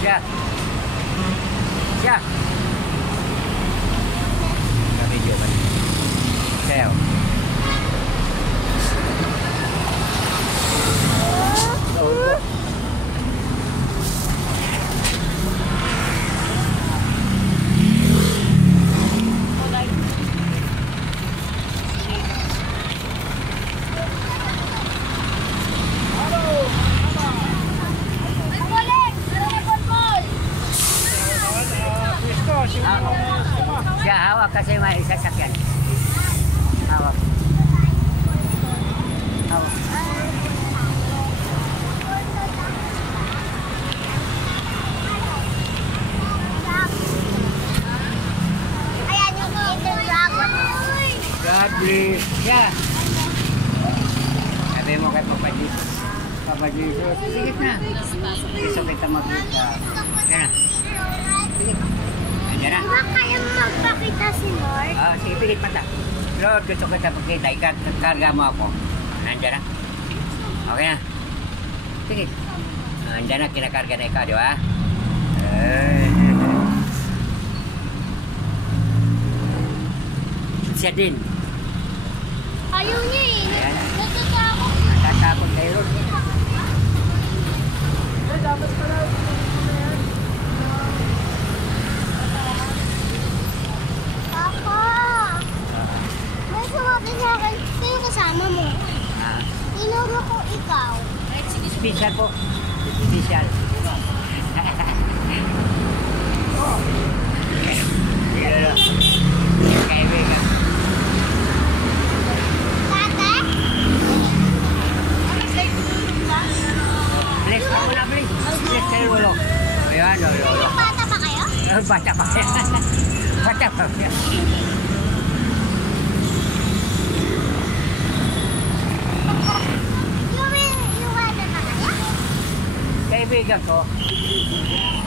Siya. Siya. Siya. Video ba? Siya. Siya hawak kasi may sasakyan. Hawak. Hawak. Ayan yung little dragon. God bless. Siya. Sabi mo kay Papa Jesus. Papa Jesus. Sige na. Gusto kita magkita. Yan na. Sige. Andiyan na. Diba kaya magpakita si Lord? Sige, pilit mata. Lord, gusto kita magkita. Ikarga mo ako. Nandiyan na. Okay na. Sige. Andiyan na, kinakarga na ikaw, di ba? Siya din. Ayaw niya eh. Ayan. Natatakot. Natatakot kayo, Lord. Dapat pala. Papa! May sumabi sa akin, sino kasama mo? Tinuro ko ikaw. Special po. Special. Kaibigan. Tate? Bless ka muna, bless. Bless kayo, lolo. Ayan, lolo. Bata pa kayo? Bata pa kayo. Bata pa kayo. Yung bata pa kayo? Kaibigan ko.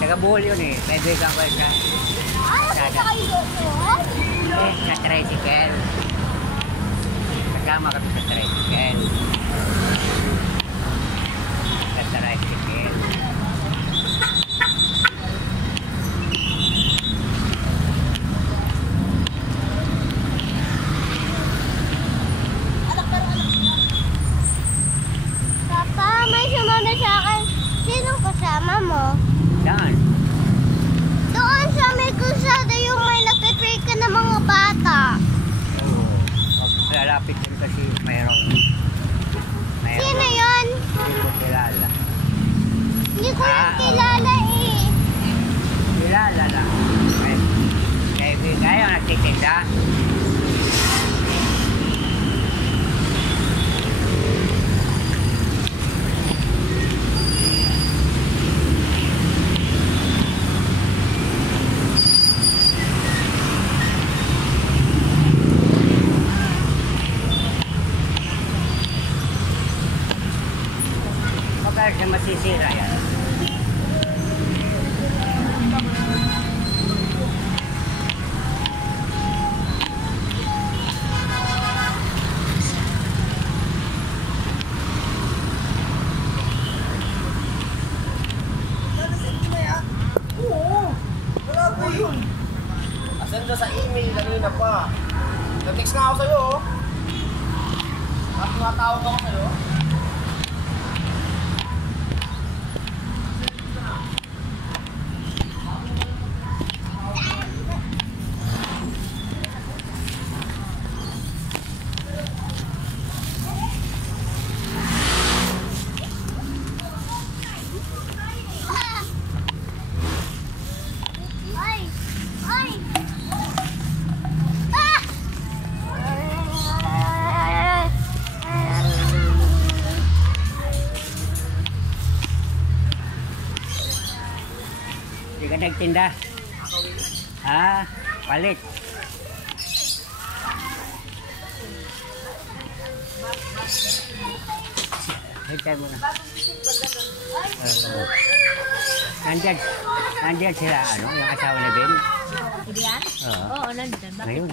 Taga-Bohol yun eh. Kaibigan ko siya. Nakita kayo doon? Sa tricycle. Kasama kami sa tricycle. Sa tricycle. Papa, may sumabi sa akin, sinong kasama mo? Saan? Doon sa may kusada yung may nagpe-pray ka ng mga bata. Oo. Lalapit yun kasi mayroong... Sino yun? Hindi ko kilala. Hindi ko yung kilala eh. Kilala lang. Kaibigan kayo nagtitinda. Bakit siya masisira yan? Send ka sa email kanina pa. Nag-text nga ako sa'yo, oh. Tapos matawag ako sa'yo. Ay! Ay! Ah! Hindi ka nagtinda? Ha? Palit. Hintay mo na. Nandyan sila, ano, yung asawa ni Ben. Diyan? Oo. Oo, nandun. Bakit? Ngayon.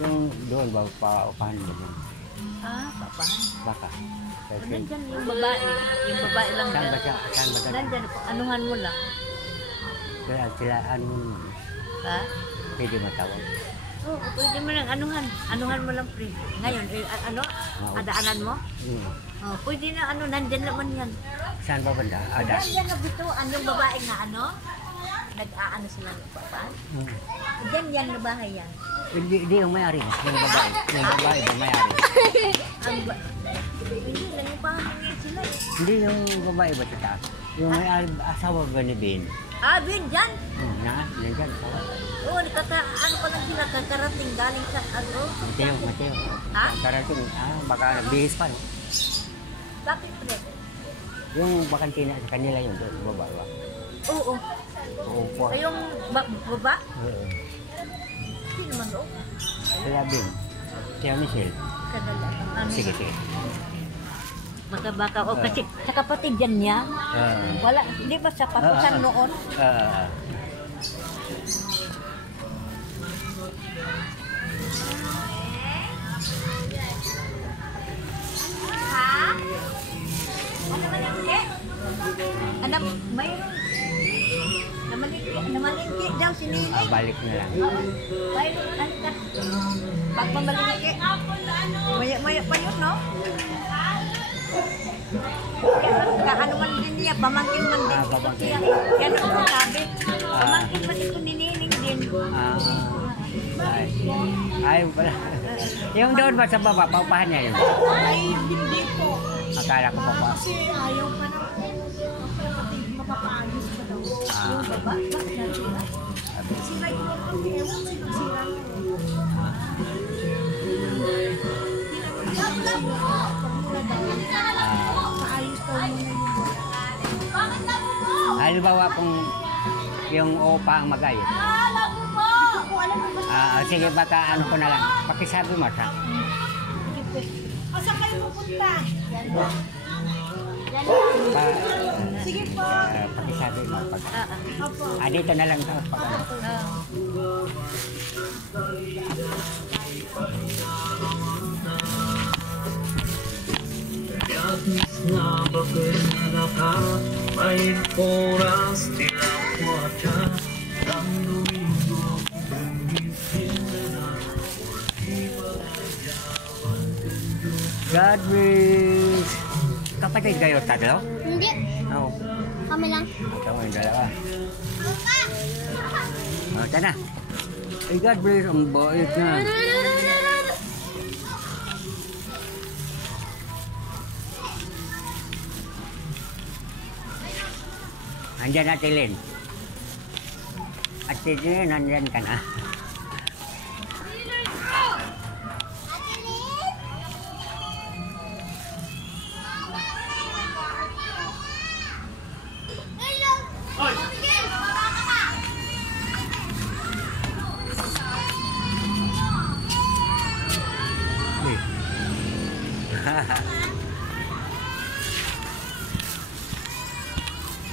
Yung doon ba, paupahan mo doon. Ah, papahan. Baka. Kasi, Nandyan yung babae. Yung babae lang saan dyan. ba siya? Saan ba siya? Nandyan po. Anuhan mo lang. Kaya sila, ano mo naman? Ha? Pwede matawag. Oo, pwede mo lang anuhan. Anuhan mo lang, pre. Ngayon, ano? Adaanan mo? Oh, pwede na, nandyan naman yan. Saan ba banda? Ada. Nandyan na bituan yung babae nga, nag-aano sila ng papahan. Diyan yan na bahay yan. Hindi yung may-ari. Yung babae. Yung babae yung may-ari. Hindi lang yung pahangin sila eh. Hindi yung babae ba sa taas? Yung may-ari, asawa ba ni Ben? Ah, Ben, dyan! Nandyan. Oo, ano pa lang sila, kakarating galing sa, Mateo. Ha? Karating, baka nagbihis pa, no? Bakit pre? Yung bakantina sa kanila yun, doon, babae ba? Oo. Oo po. Ay, yung baba? Oo. Sino man doon? Sila Ben. Siya Michelle. Kadala. Ano? Sige. Baka, kasi sa kapatid dyan niya, wala, di ba sa papusan noon? Ha? Ano malingki? Anak, mayroon. Namalingki daw si Nini. Balik na lang. Mayroon, pag mamalingki. Maya pa yun, no? Kaano man din niya, pamangkin man din. Pamangkin. Yan ang sabi. Pamangkin man din ko ni Nining din. Ay, pala. Yung doon ba sa baba, paupahan niya yun? Ay, hindi po. Akala ko pa. Kasi ayaw pa na mapapaayos pa daw. Yung baba, bakit nasira? Sila yung ewan, sinasira maayos pa Halimbawa kung yung opa ang mag-ayos. Sige, baka ano ko na lang. Pakisabi mo siya. Saan kayo pupunta? Sige po. Pakisabi mo. Dito na lang. Na pagkakala ka, may oras tilang wata ang domingo God bless. Kapatid kayo tatlo? Hindi. Oo. Kami lang. Ikaw yung dalawa. Tana. Ay, God bless. Ang bait na. Nandyan na, Tilin. At Tilin, nandyan ka na.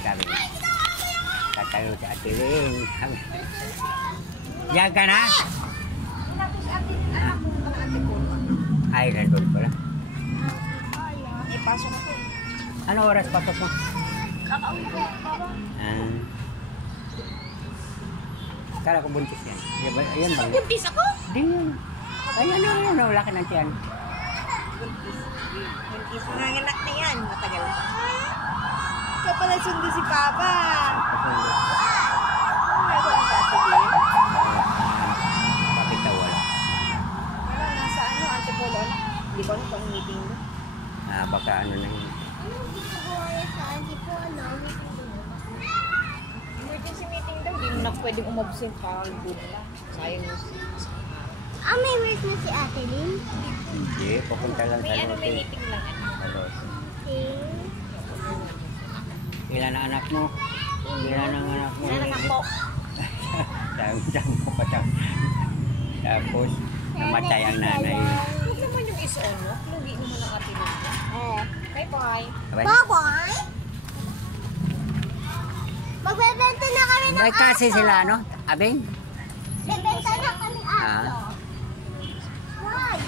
Sabi niya, tatayo sa Tilin. Yan ka na? Ay, nandun pala. Ipasok ako. Ano oras pasok mo? Kala ko buntis yan. Ayan ba? Buntis ako? Di yun. Ay, ano, wala ka ng tiyan. Buntis mo nga anak na yan. Matagal pa. Ikaw pala sundo si Papa. Ano ang Saturday? Bakit daw wala? Wala, nasa Antipolo na. Hindi ko alam kung meeting mo. Baka ano na yun. Emergency meeting daw. Hindi mo na pwedeng umabsent pa. Sayang mo. May work na si Ate Lynn. Hindi, pupunta lang sa lote. meeting lang. Sa lote. Okay. Ilan ang anak mo? Ilan ang anak mo? Sampo. Sampo pa siya. Tapos, namatay ang nanay. Huwag naman yung isa-ono. Lugi naman ang atin mo. Bye-bye. Bye-bye. Magbebenta na kami ng May kasi sila, no? Abing? Bebenta na kami aso. Why?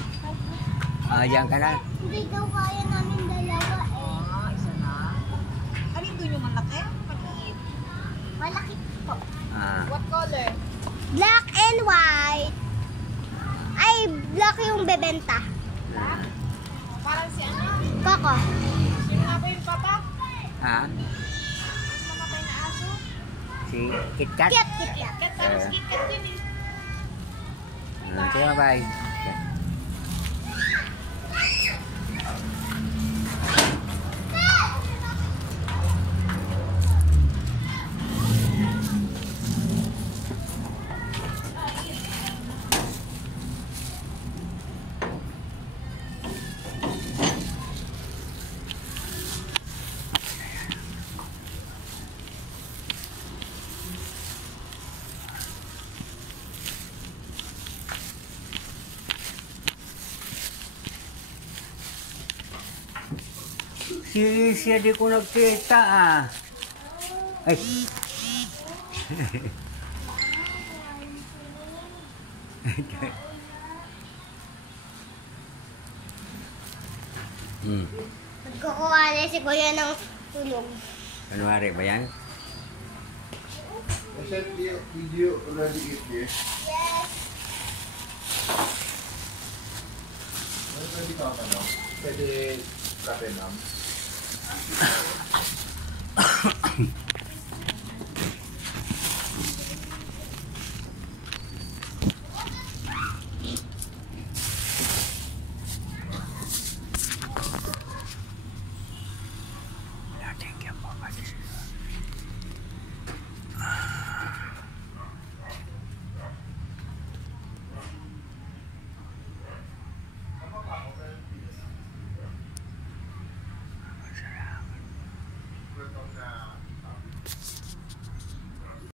Diyan ka na. Hindi daw kaya namin dalawa eh. Ah, isa na. Alin doon yung malaki? Maliit. Malaki po. What color? Black and white. Ay, black yung bebenta. Parang si ano? Koko. Sino nga ba yung papa? Mamatay na aso? Si KitKat. Kit, kit, kit. Kat, parang si Kit yun eh. Sige, bye. Si siya di ko nagkita Ay. Nagkukuha na si Kuya ng tulong. Kunwari ba yan? I sent the video already is here. Yes. Pwede ka ka na? Pwede kape na?